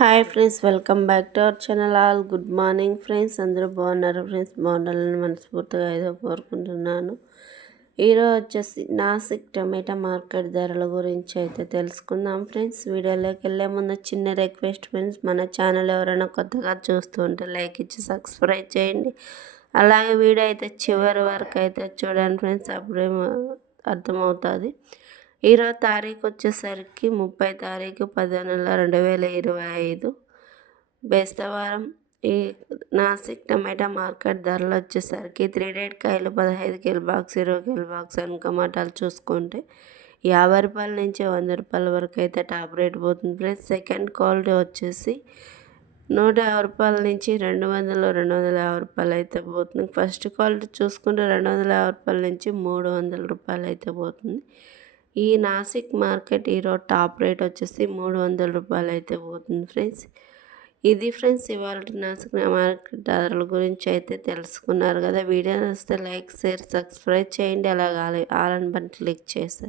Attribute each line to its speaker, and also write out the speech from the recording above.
Speaker 1: Hi friends welcome back to our channel. All good morning friends. అందరూ బాగున్నారు friends? బాగుండాలని మనస్ఫూర్తిగా ఏదో కోరుకుంటున్నాను. ఈరోజు వచ్చేసి నాసిక్ టమాటా మార్కెట్ ధరల గురించి అయితే తెలుసుకుందాం ఫ్రెండ్స్. వీడియోలోకి వెళ్ళే ముందు చిన్న రిక్వెస్ట్ ఫ్రెండ్స్ మన ఛానల్ ఎవరైనా కొత్తగా చూస్తూ ఉంటే లైక్ ఇచ్చి సబ్స్క్రైబ్ చేయండి. అలాగే వీడియో అయితే చివరి వరకు అయితే చూడండి ఫ్రెండ్స్. అప్పుడే అర్థమవుతుంది. ఇరవై తారీఖు వచ్చేసరికి ముప్పై తారీఖు పదో నెల రెండు వేల ఇరవై ఐదు. బేస్తవారం ఈ నాసిక్ టమాటా మార్కెట్ ధరలు వచ్చేసరికి త్రీ డేట్ కాయలు పదహైదు కిలో బాక్స్ ఇరవై కిలో బాక్స్ టమాటాలు చూసుకుంటే యాభై రూపాయల నుంచి వంద రూపాయల వరకు అయితే టాప్ రేట్ పోతుంది ప్లస్ సెకండ్ క్వాలిటీ వచ్చేసి నూట యాభై రూపాయల నుంచి రెండు వందలు రెండు వందల యాభై రూపాయలు అయితే పోతుంది. ఫస్ట్ క్వాలిటీ చూసుకుంటే రెండు వందల యాభై రూపాయల నుంచి మూడు వందల రూపాయలు అయితే పోతుంది. ఈ నాసిక్ మార్కెట్ ఈరోజు టాప్ రేట్ వచ్చేసి మూడు వందల రూపాయలు అయితే పోతుంది ఫ్రెండ్స్. ఇది ఫ్రెండ్స్ ఇవాళ నాసిక్ మార్కెట్ ధరల గురించి అయితే తెలుసుకున్నారు కదా. వీడియో నచ్చితే లైక్ షేర్ సబ్స్క్రైబ్ చేయండి. అలాగే ఆల్ అని బట్టి క్లిక్ చేస్తారు